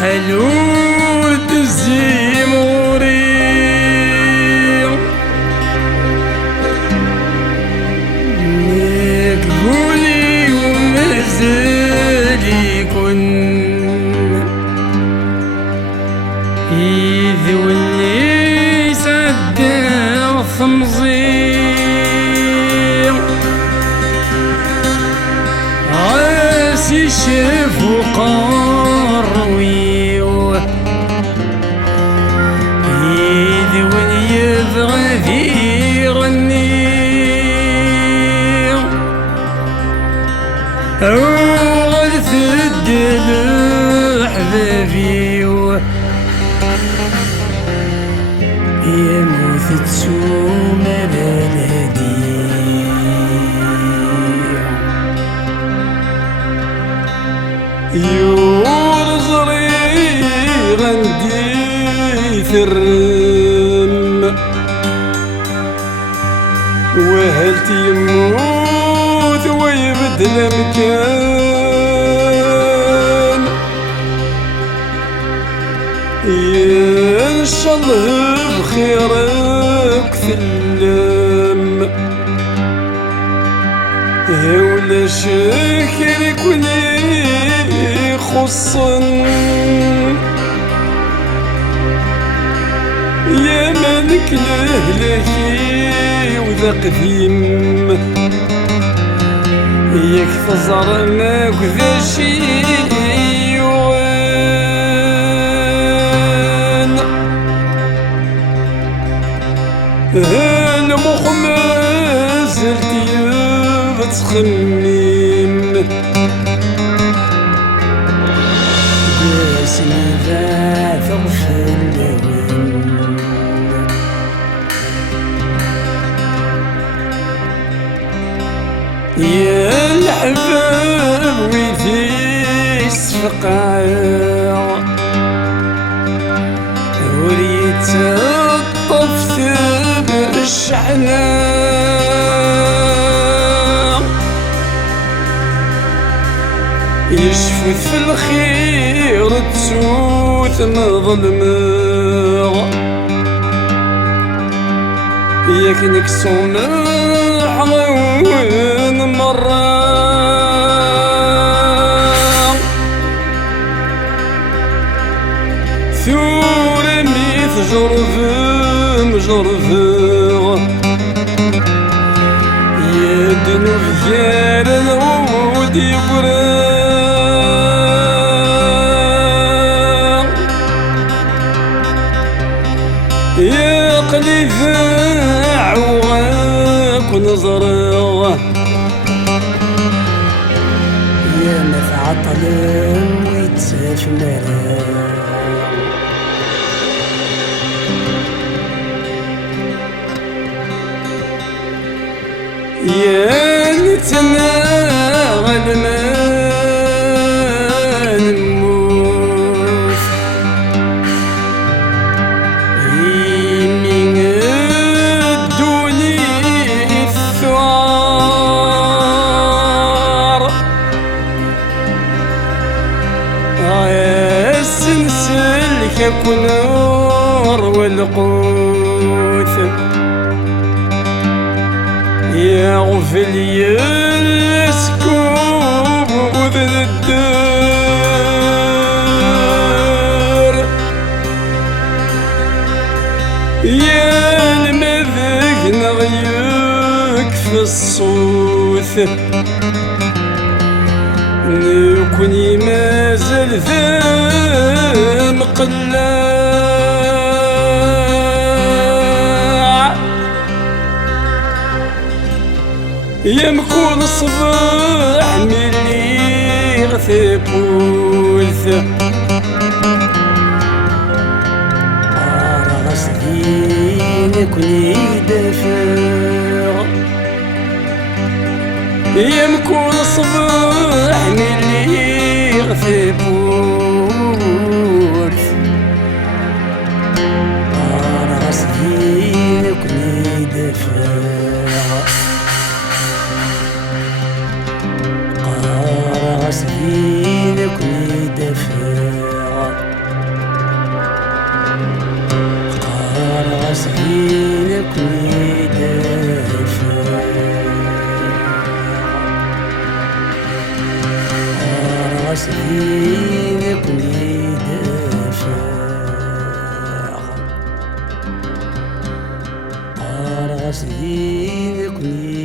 حلول الزيموري نقولي ومازال يكون إذ واللي سدا ثمزير عاسي شاف وقرويو إذ واللي يبغى ذي غنير أوغل ثدل حبابيو يموت تسوم بلدي يورزري غندي ثرم وهلت يموت ويبدل مكان إن شاء الله بخيرك ثلم ولا شاكر كوني خصن يا ملك لهلكي وذا قديم ياك تزرنا وذا شي المخ مازلت يتخمم قاسني ذا في اللون يا الحباب ويدي سفقع وريت الطفت بالشحنة يشفت في الخير تسوت مظلمة ياك نكسون حغون مرة ثور ميث جرف يدنو فيار العود يقرا يا قليل عواك ونظره يا نفع طلم ويتسافر يا نتناغل ما نموت يمين الدوني الثوار السنسل كنور والقوت يا غفلي السكوب وذن الدار يا المذق نغيك في الصوت نكوني مازال ذا مقلاع يا مكون الصباح ملي غثيب ولث غسلين كوني دافع يا مكون الصباح ملي غثيب ولث غسلين كوني دافع غسلينك ويدفع زين كني